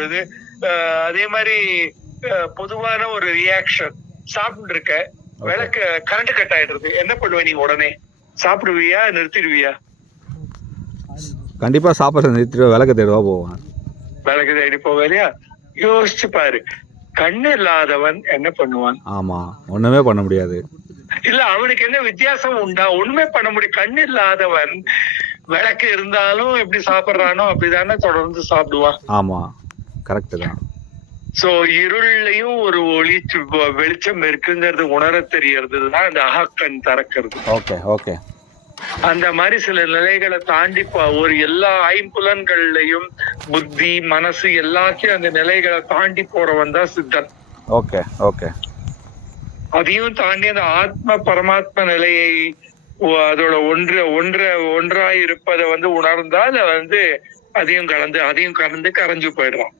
பொழுது அதே மாதிரி பொதுவான ஒரு ரியாக்ஷன் சாப்பிட்டு இருக்க விளக்கு கரண்ட் கட் ஆயிடுறது. என்ன பண்ணுவ நீ உடனே? சாப்பிடுவியா நிறுத்திடுவியா? கண்டிப்பாக சாப்பிட்றது நிறுத்திட்டு விளக்கு தேடுவா போவேன். விளக்கு தேடி போவ இல்லையா? யோசிச்சு பாரு. கண்ணு இல்லாதவன் என்ன பண்ணுவான்? ஆமாம் ஒன்றுமே பண்ண முடியாது. இல்ல அவனுக்கு என்ன வித்தியாசம் உண்டா? ஒண்ணுமே பண்ண முடியும் கண்ணு இல்லாதவன் விளக்கு இருந்தாலும் எப்படி சாப்பிடுறானோ அப்படிதானே தொடர்ந்து சாப்பிடுவான். ஆமாம் கரெக்டு தான். சோ இருள்லயும் ஒரு ஒளி வெளிச்சம் இருக்குங்கிறது உணர தெரியறது தான் அந்த அகக்கண் திறக்கிறது. ஓகே ஓகே அந்த மாதிரி சில நிலைகளை தாண்டி ஒரு எல்லா ஐம்புலன்கள்லயும் புத்தி மனசு எல்லாத்தையும் அந்த நிலைகளை தாண்டி போறவன் தான் சித்தன். ஓகே ஓகே அதையும் தாண்டி அந்த ஆத்ம பரமாத்ம நிலையை அதோட ஒன்று ஒன்ற ஒன்றாய் இருப்பதை வந்து உணர்ந்தால் வந்து அதையும் கலந்து அதையும் கலந்து கரைஞ்சு போயிடுறான்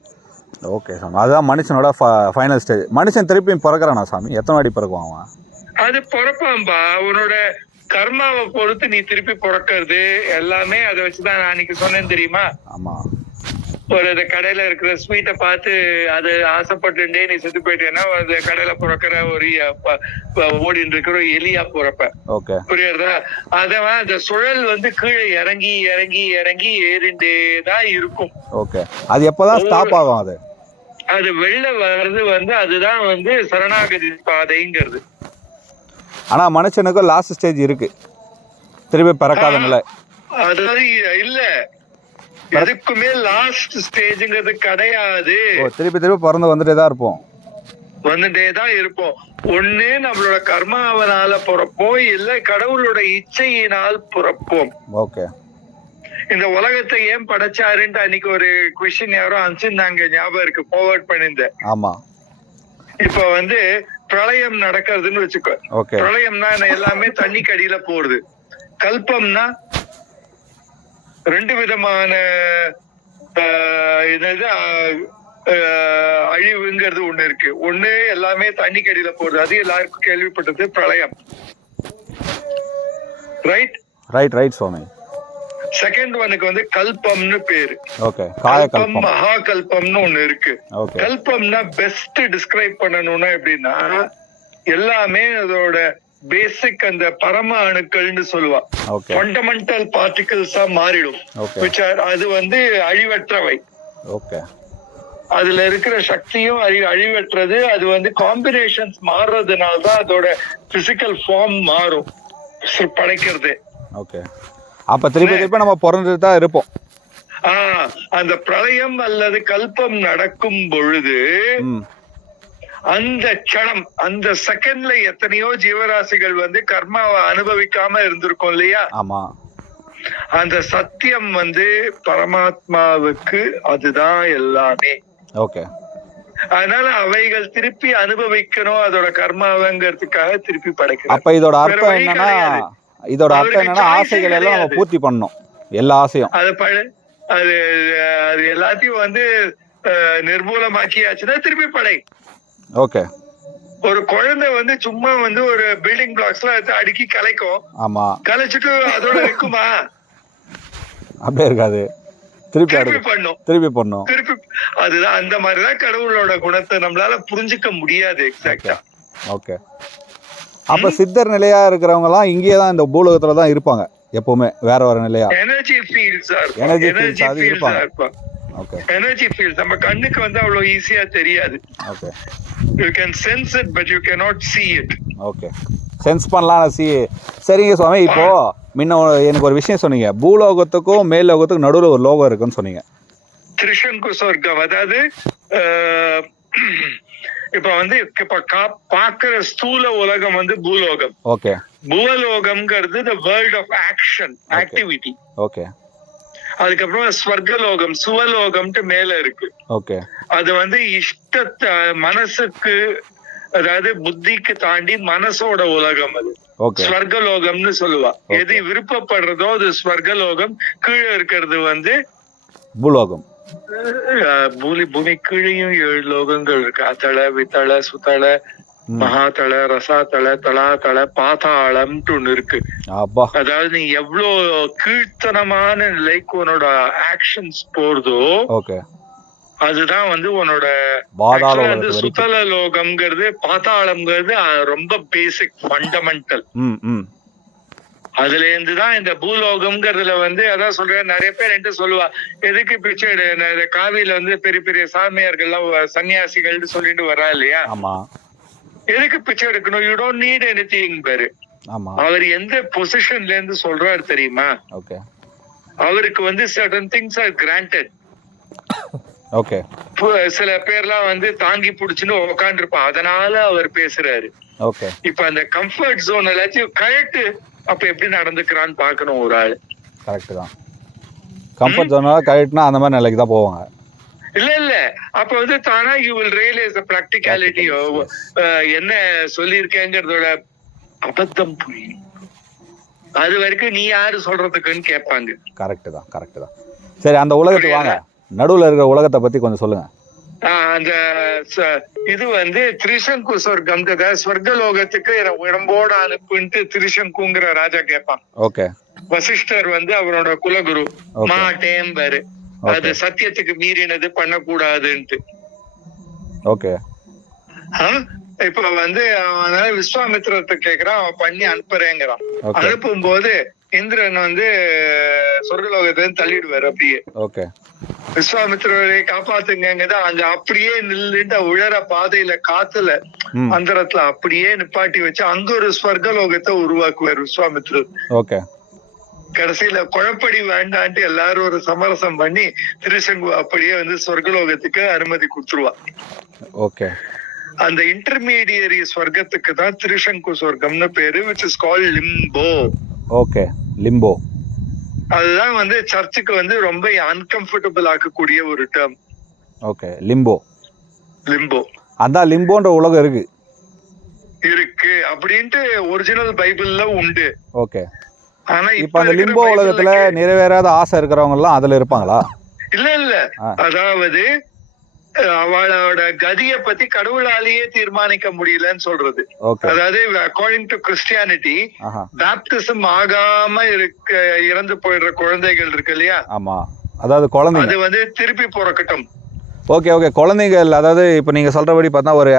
ஓகே சாமி. அதுதான் மனுஷனோட ஃபைனல் ஸ்டேஜ் மனுஷன் திருப்பியும் பிறக்கிறானா சாமி? எத்தனை வாட்டி பிறக்குவான் அவன்? அது பிறப்பாம்பா அவனோட கர்மாவை பொறுத்து நீ திருப்பி பிறக்கிறது எல்லாமே அதை வச்சுதான் நான் அன்னைக்கு சொன்னேன் தெரியுமா? ஆமாம் ஒரு இந்த கடையில இருக்கிற ஸ்வீட்டை பார்த்து அது ஆசைப்பட்டுட்டே நீ செத்து போயிட்டேன்னா அந்த கடையில பிறக்கிற ஒரு ஓடிட்டு இருக்கிற ஒரு எலியா பிறப்ப. ஓகே. புரியுறதா? அதவன் அந்த சுழல் வந்து கீழே இறங்கி இறங்கி இறங்கி ஏறிண்டே தான் இருக்கும். ஓகே. அது எப்போ தான் ஸ்டாப் ஆகும் அது? அது வெளில வர்றது வந்து அதுதான் வந்து சரணாகதி பாதைங்கிறது. ஆனால் மனுஷனுக்கு லாஸ்ட் ஸ்டேஜ் இருக்கு. திருப்பி பிறக்காத நிலை. அதாவது இல்ல. எதுக்குமே லாஸ்ட் ஸ்டேஜ்ங்கிறது கிடையாது. திருப்பி திருப்பி பிறந்து வந்துட்டே தான் இருப்போம். வந்துட்டே தான் இருப்போம். ஒண்ணு நம்மளோட கர்மாவனால பிறப்போம் இல்ல கடவுளோட இச்சையினால் பிறப்போம். ஓகே. இந்த உலகத்தை ஏன் படைச்சாருன்ட்டு அன்னைக்கு ஒரு கொஸ்டின் யாரோ அனுப்பிச்சிருந்தாங்க ஞாபகம் இருக்கு ஃபார்வர்ட் பண்ணியிருந்தேன். ஆமாம் இப்ப வந்து பிரளயம் நடக்கிறதுன்னு வச்சுக்கோ. பிரளயம்னா எல்லாமே தண்ணிக்கு அடியில போறது கல்பம்னா ரெண்டு விதமான என்னது அழிவுங்கிறது ஒண்ணு இருக்கு. ஒண்ணு எல்லாமே தண்ணிக்கு அடியில போறது அது எல்லாருக்கும் கேள்விப்பட்டது பிரளயம். Right right right Swami second ஒனுக்கு வந்து கல்பம்னு பேரு. கல்பம் மகா கல்பம்னு ஒண்ணு இருக்கு. கல்பம்னா பெஸ்ட் டிஸ்கிரைப் பண்ணணும்னா எப்படின்னா எல்லாமே அதோட பேசிக் அந்த பரம அணுக்கள்னு சொல்லுவா. ஃபண்டமெண்டல் பார்ட்டிகல்ஸா மாறிடும். அது வந்து அழிவற்றவை. ஓகே அதுல இருக்கிற சக்தியும் அழி அழிவற்றது அது வந்து காம்பினேஷன்ஸ் மாறுறதுனால தான் அதோட பிசிக்கல் ஃபார்ம் மாறும். படைக்கிறது. ஓகே அப்போ திருப்பி திருப்பி நம்ம பிறந்துட்டு தான் இருப்போம் அந்த பிரளயம் அல்லது கல்பம் நடக்கும் பொழுது அந்த க்ஷணம் அந்த செகண்ட்ல எத்தனையோ ஜீவராசிகள் வந்து கர்மாவை அனுபவிக்காம இருந்திருக்கும் இல்லையா? ஆமாம் அந்த சத்தியம் வந்து பரமாத்மாவுக்கு அதுதான் எல்லாமே. ஓகே. அதனால அவைகள் திருப்பி அனுபவிக்கணும் அதோட கர்மாவங்கிறதுக்காக திருப்பி படைக்கணும் அப்போ இதோட அர்த்தம் என்னன்னா. இதோட அர்த்தம் என்னன்னா ஆசைகள் எல்லாம் நம்ம. பூர்த்தி பண்ணணும். எல்லா ஆசையும். அது பழ அது அது எல்லாத்தையும் வந்து நிர்மூலமாக்கியாச்சுன்னா திருப்பி படை. ஓகே ஒரு குழந்தை வந்து சும்மா வந்து ஒரு பில்டிங் பிளாக்ஸ்ல அடுக்கி கலைக்கும். ஆமாம் கலைச்சிட்டு அதோட இருக்குமா? அப்படியே இருக்காது. திருப்பி பண்ணும். திருப்பி பண்ணும். திருப்பி அதுதான் அந்த மாதிரிதான் கடவுளோட குணத்தை நம்மளால புரிஞ்சுக்க முடியாது எக்ஸாக்டா ஓகே அப்போ சித்தர் நிலையா இருக்கிறவங்கலாம் இங்கேயே தான் இந்த பூலோகத்துல தான் இருப்பாங்க எப்பவுமே. வேற வேற நிலையா. எனர்ஜி Energy எனர்ஜி அது ஃபீல்ட்ஸா இருப்பாங்க. எனர்ஜி ஃபீல்ட்ஸ் நம்ம கண்ணுக்கு வந்து அவ்வளவு ஈஸியா தெரியாது. Okay you can sense it but you cannot see it okay sense பண்ணலாம் சி சரிங்க சுவாமி இப்போ முன்ன எனக்கு ஒரு விஷயம் சொன்னீங்க. பூலோகத்துக்கும் மேல் லோகத்துக்கும் நடுவில் ஒரு லோகம் இருக்குன்னு சொன்னீங்க. திரிஷங்கு சொர்க்கம் அதாவது இப்ப வந்து இப்ப கா- பாக்குற ஸ்தூல உலகம் வந்து பூலோகம். ஓகே பூலோகம்ங்கிறது the world of action activity okay அதுக்கப்புறம் ஸ்வர்கலோகம் சுவலோகம்ட்டு மேல இருக்கு. ஓகே. அது வந்து இஷ்டத்தை மனசுக்கு அதாவது புத்திக்கு தாண்டி மனசோட உலகம் அது. ஸ்வர்கலோகம்னு சொல்லுவா. எது விருப்பப்படுறதோ அது ஸ்வர்கலோகம். கீழே இருக்கிறது வந்து பூலோகம். பூமி பூமி கீழேயும் ஏழு லோகங்கள் இருக்கு. அத்தள வித்தள சுத்தள. மகாதள ரசாதள தலாதள பாதாளம்ட்டு ஒண்ணு இருக்கு. அதாவது நீ எவ்வளவு கீழ்த்தனமான நிலைக்கு உன்னோட ஆக்ஷன்ஸ் போறதோ ஓகே. அதுதான் வந்து உன்னோட வந்து சுத்தல லோகம்ங்கிறது பாதாளம்ங்கிறது ரொம்ப பேசிக் ஃபண்டமெண்டல் அதுல இருந்து தான் இந்த பூலோகம்ங்கிறதுல வந்து அதான் சொல்றேன் நிறைய பேர் என்கிட்ட சொல்லுவா எதுக்கு பிச்சை காவியில வந்து பெரிய பெரிய சாமியார்கள்லாம் சன்னியாசிகள்னு சொல்லிட்டு வரா இல்லையா? எதுக்கு பிச்சை எடுக்கணும்? யூ டோன்ட் நீட் எனி பாரு. ஆமா. அவர் எந்த பொசிஷன்ல இருந்து சொல்றாரு தெரியுமா? ஓகே அவருக்கு வந்து certain things are granted okay சில பேர்லாம் வந்து தாங்கி புடிச்சுன்னு உக்காந்துருப்பான். அதனால அவர் பேசுறாரு. ஓகே இப்ப அந்த கம்ஃபர்ட் ஜோன் எல்லாத்தையும் கழட்டு. அப்ப எப்படி நடந்துக்கிறான்னு பார்க்கணும் ஒரு ஆள். கரெக்டு தான். கம்ஃபர்ட் ஜோனால கழட்டினா அந்த மாதிரி நிலைக்கு தான் போவாங்க. இல்ல இல்ல. அப்ப வந்து தானா யூ வில் ரியலைஸ் பிராக்டிகாலிட்டி என்ன சொல்லியிருக்கேங்கிறதோட அபத்தம் புரியும் அது வரைக்கும் நீ யாரு சொல்றதுக்குன்னு கேட்பாங்க. கரெக்டு தான் கரெக்டு தான். சரி அந்த உலகத்துக்கு வாங்க. நடுவில் இருக்கிற உலகத்தை பற்றி கொஞ்சம் சொல்லுங்க. அந்த இது வந்து திரிசங்கு சொர்க்கம். ஸ்வர்கலோகத்துக்கு உடம்போட அனுப்புன்ட்டு திரிசங்குங்கிற ராஜா கேட்பான். ஓகே வசிஷ்டர் வந்து அவரோட குலகுரு. Okay. மாட்டேம்பாரு. அது சத்தியத்துக்கு மீறினது பண்ணக்கூடாதுன்ட்டு. ஓகே? இப்ப வந்து அவன் அதனால விஸ்வாமித்திரத்தை கேக்குறான் அவன் பண்ணி அனுப்புறேங்கிறான். அனுப்பும் போது இந்திரன் வந்து சொர்க்கலோகத்தை தள்ளிடுவாரு அப்படியே. ஓகே விஸ்வாமித்திரரை காப்பாத்துங்கங்கத அங்க அப்படியே நில்லுட்டு உழற பாதையில காத்துல அந்தரத்துல அப்படியே நிப்பாட்டி வச்சு அங்க ஒரு ஸ்வர்கலோகத்தை உருவாக்குவார் விஸ்வாமித்திரர். ஓகே கடைசியில குழப்படி வேண்டான்ட்டு எல்லாரும் ஒரு சமரசம் பண்ணி திருசங்கு அப்படியே வந்து சொர்க்கலோகத்துக்கு அனுமதி கொடுத்துருவா. ஓகே. அந்த இன்டர்மீடியரி ஸ்வர்க்கத்துக்கு தான் திருசங்கு சொர்க்கம்னு பேரு which is call limbo okay limbo அதுதான் வந்து சர்ச்சுக்கு வந்து ரொம்ப அன்கம்ஃபர்டபுள் ஆக்கக்கூடிய ஒரு டேர்ம் ஓகே லிம்போ லிம்போ அதான் லிம்போன்ற உலகம் இருக்கு. இருக்கு. அப்படின்ட்டு ஒரிஜினல் பைபிள்ல உண்டு. ஓகே. இப்போ அந்த லிம்போ உலகத்துல நிறைவேறாத ஆசை இருக்கிறவங்க எல்லாம் அதுல இருப்பாங்களா? இல்ல இல்ல. அதாவது அவளோட கதிய பத்தி கடவுளாலேயே தீர்மானிக்க முடியலன்னு சொல்றது. அதாவது அக்கார்டிங் டு கிறிஸ்டியானிட்டி பேப்டிசம் ஆகாம இருக்க இறந்து போயிடுற குழந்தைகள் இருக்கு இல்லையா? ஆமா. அதாவது குழந்தைங்க. அது வந்து திருப்பி பிறக்கட்டும். Okay okay. குழந்தைகள் அதாவது இப்போ நீங்கள் சொல்கிறபடி பார்த்தா ஒரு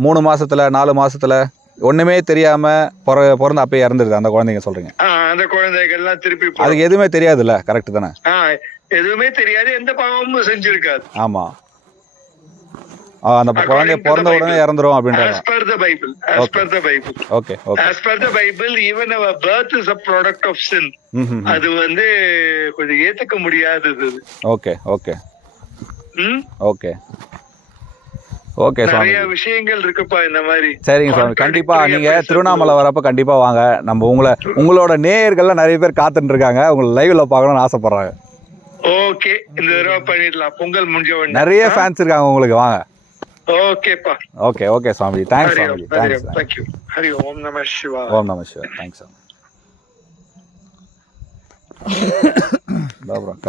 மூணு மாசத்துல நாலு மாசத்துல ஒன்றுமே தெரியாமல் பிற பிறந்து அப்பயே இறந்துருது அந்த குழந்தைங்க சொல்கிறீங்க ஆஹ், அந்த குழந்தைகள் எல்லாம் திருப்பி. அதுக்கு எதுவுமே தெரியாதுல்ல கரெக்டு தானே எதுவுமே தெரியாது எந்த பாவமும் செஞ்சிருக்காது ஆமாம் அந்த குழந்தை பிறந்த உடனே. இறந்துரும் அப்படின்றாங்க as per the bible as Okay. per the bible okay okay as per the bible even our birth is a product of sin ம் அது வந்து கொஞ்சம் ஏத்துக்க முடியாதது. ஓகே ஓகே ம்? Okay okay Swami. நிறைய விஷயங்கள் இருக்குப்பா இந்த மாதிரி. சரிங்க சுவாமி. கண்டிப்பா நீங்க. திருவண்ணாமலை வரப்ப கண்டிப்பா வாங்க. நம்ம உங்களை உங்களோட நேயர்கள்லாம் நிறைய பேர் காத்துட்டு இருக்காங்க. உங்களை லைவ்ல பார்க்கணும்னு ஆசைப்படுறாங்க. ஓகே இந்த தடவை பண்ணிடலாம். பொங்கல் முடிஞ்ச உடனே. நிறைய ஃபேன்ஸ் இருக்காங்க உங்களுக்கு. வாங்க. ஓகேப்பா okay okay Swami. Thanks Hari Swami. Om Hari thanks thank you Hari ஓம் நம சிவா ஓம் நம சிவாய். தேங்க்ஸ் அப்புறம்